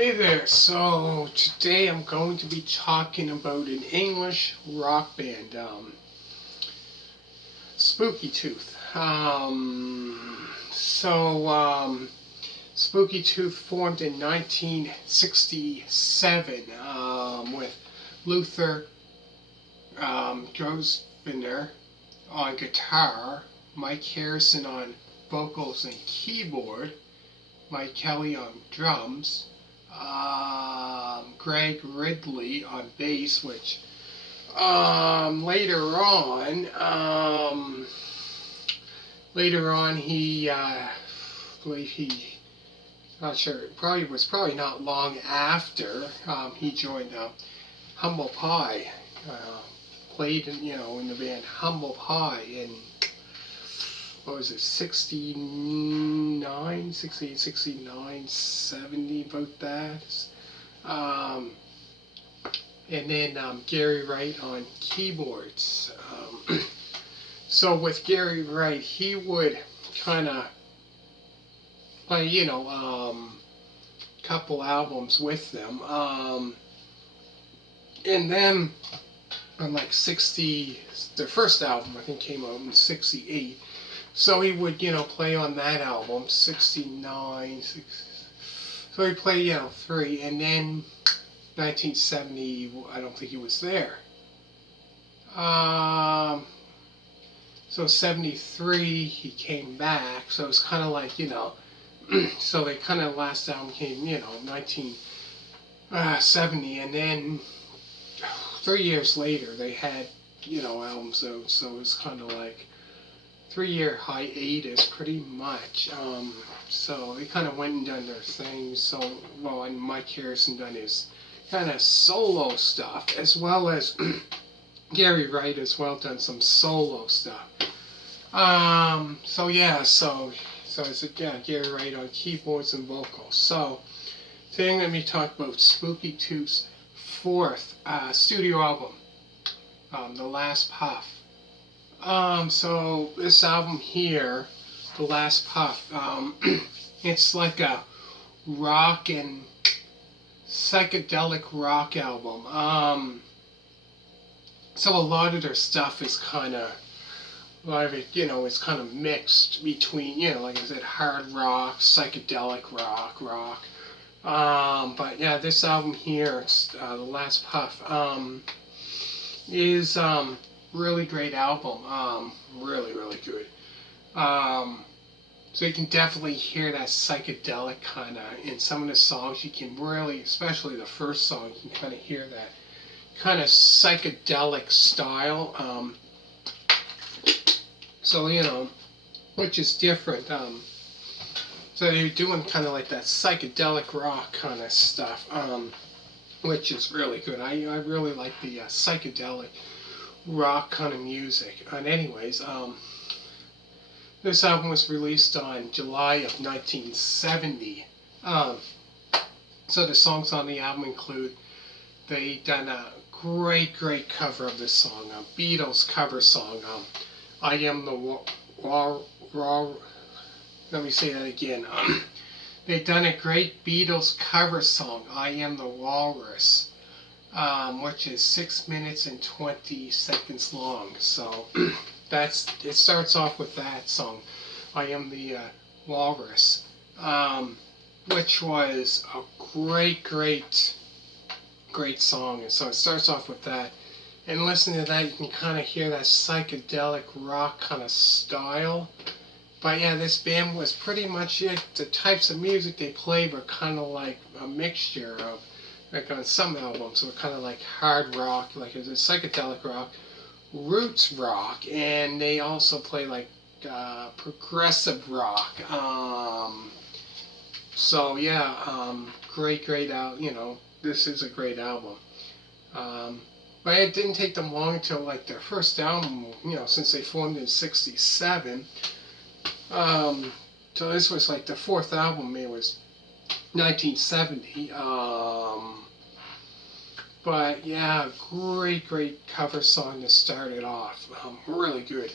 Hey there, so today I'm going to be talking about an English rock band, Spooky Tooth. Spooky Tooth formed in 1967 with Luther Grosvenor on guitar, Mike Harrison on vocals and keyboard, Mike Kelly on drums, Greg Ridley on bass, which later on he believe he not sure probably not long after he joined Humble Pie, played in the band Humble Pie in what was it, 69, 68, 69, 70, about that. Um, and then Gary Wright on keyboards. So with Gary Wright, he would kind of play, couple albums with them. And then on like 60, their first album I think came out in 68. So he would, play on that album, 69, 60. So he'd play, three, and then 1970, I don't think he was there. So 73, he came back, so it was kind of like, so they kind of last album came, 1970, and then 3 years later, they had, albums out, so it was kind of like 3-year hiatus, pretty much. So they kind of went and done their thing. So, and Mike Harrison done his kind of solo stuff, as well as Gary Wright as well done some solo stuff. So it's again Gary Wright on keyboards and vocals. So today I'm going to be talking about Spooky Tooth's fourth studio album, The Last Puff. So this album here, The Last Puff, it's like a rock and psychedelic rock album. So a lot of their stuff is kind of, a lot of it, is kind of mixed between, like I said, hard rock, psychedelic rock. But yeah, this album here, it's, The Last Puff, is really great album. Really, really good. So you can definitely hear that psychedelic kind of in some of the songs. You can really, especially the first song, you can kind of hear that kind of psychedelic style. So which is different. So they're doing kind of like that psychedelic rock kind of stuff, which is really good. I really like the psychedelic rock kind of music. And anyways, this album was released on July of 1970. So the songs on the album include, they done a great cover of this song, a Beatles cover song, I Am the Walrus. Let me say that again. They done a great Beatles cover song, I Am the Walrus, which is 6 minutes and 20 seconds long. So it starts off with that song, I Am the Walrus, which was a great song. And so it starts off with that. And listening to that, you can kind of hear that psychedelic rock kind of style. But yeah, this band was pretty much the types of music they played were kind of like a mixture of, like on some albums, were kind of like hard rock, like it was psychedelic rock, roots rock, and they also play like progressive rock. So yeah, great album. This is a great album. But it didn't take them long until like their first album, since they formed in '67. So this was like the fourth album. It was 1970. But yeah, great cover song to start it off. Really good.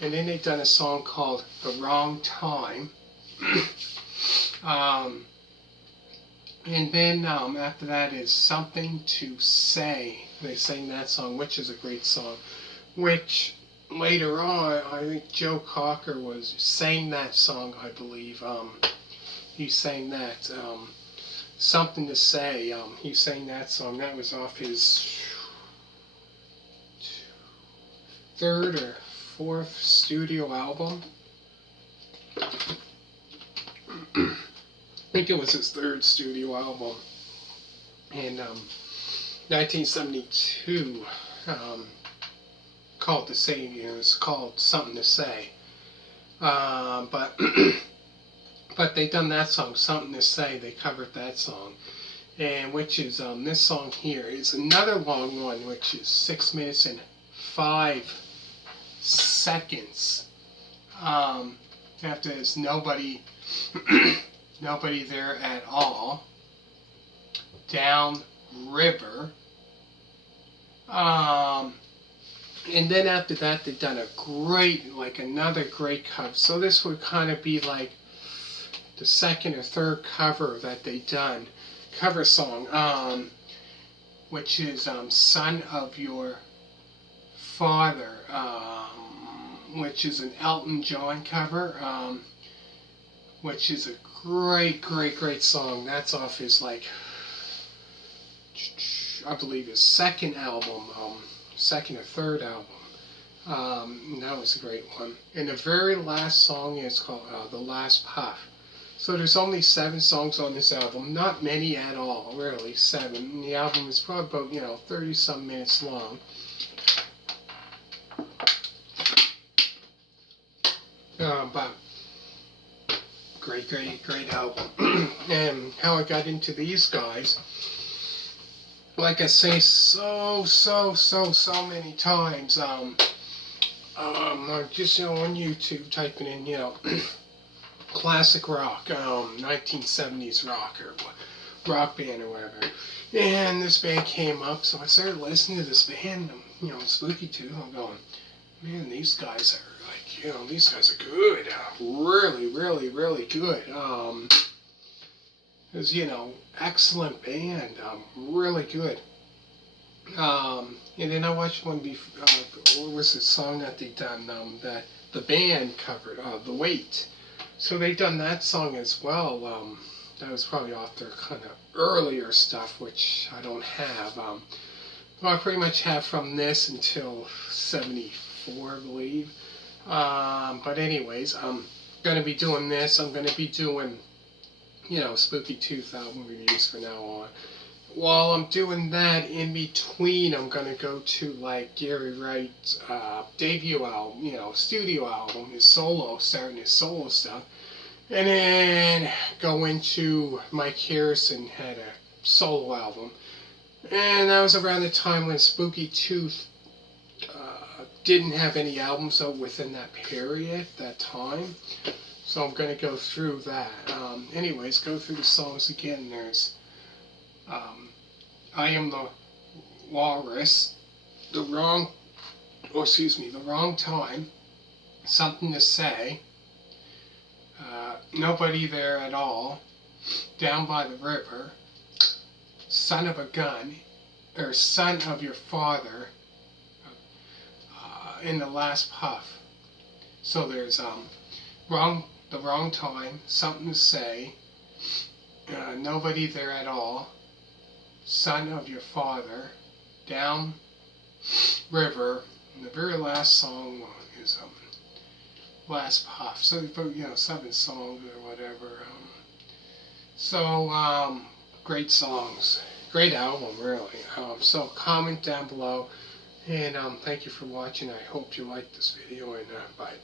And then they done a song called The Wrong Time. And then after that is Something to Say. They sang that song, which is a great song. Which later on, I think Joe Cocker sang that song, I believe. He sang that. Something to Say. He sang that song. That was off his third or fourth studio album. I think it was his third studio album. In 1972, called the same. It was called Something to Say. But but they done that song, Something to Say. They covered that song, and which is this song here is another long one, which is 6 minutes and 5 seconds. After this, nobody, nobody there at all. Down river. And then after that, they've done a great, like another great cover. So this would kind of be like the second or third cover that they done, cover song, which is Son of Your Father, which is an Elton John cover, which is a great song. That's off his, like, I believe his second album, second or third album. That was a great one. And the very last song is called The Last Puff. So there's only 7 songs on this album. Not many at all, really, 7. And the album is probably about, 30-some minutes long. But great album. And how I got into these guys, like I say so many times, just on YouTube typing in, classic rock, 1970s rock or rock band or whatever. And this band came up, so I started listening to this band, Spooky Tooth. I'm going, man, these guys are these guys are good, really good. It was, excellent band, really good. And then I watched one before, what was the song that they done, that the band covered, The Weight. So they done that song as well. That was probably off their kind of earlier stuff, which I don't have. Well, I pretty much have from this until 74, I believe. But anyways, I'm going to be doing this. I'm going to be doing, Spooky Tooth album reviews from now on. While I'm doing that, in between, I'm going to go to, like, Gary Wright's debut album, studio album, starting his solo stuff. And then go into Mike Harrison had a solo album. And that was around the time when Spooky Tooth didn't have any albums out within that period, that time. So I'm going to go through that. Anyways, go through the songs again. There's I Am the Walrus, The Wrong Time, Something to Say, Nobody There at All, Down by the River, Son of a Gun, or Son of Your Father, in The Last Puff. So there's The Wrong Time, Something to Say, Nobody There at All, Son of Your Father, Down River, and the very last song is Last Puff. So 7 songs or whatever. Great songs, great album, really. So comment down below, and thank you for watching. I hope you liked this video, and bye.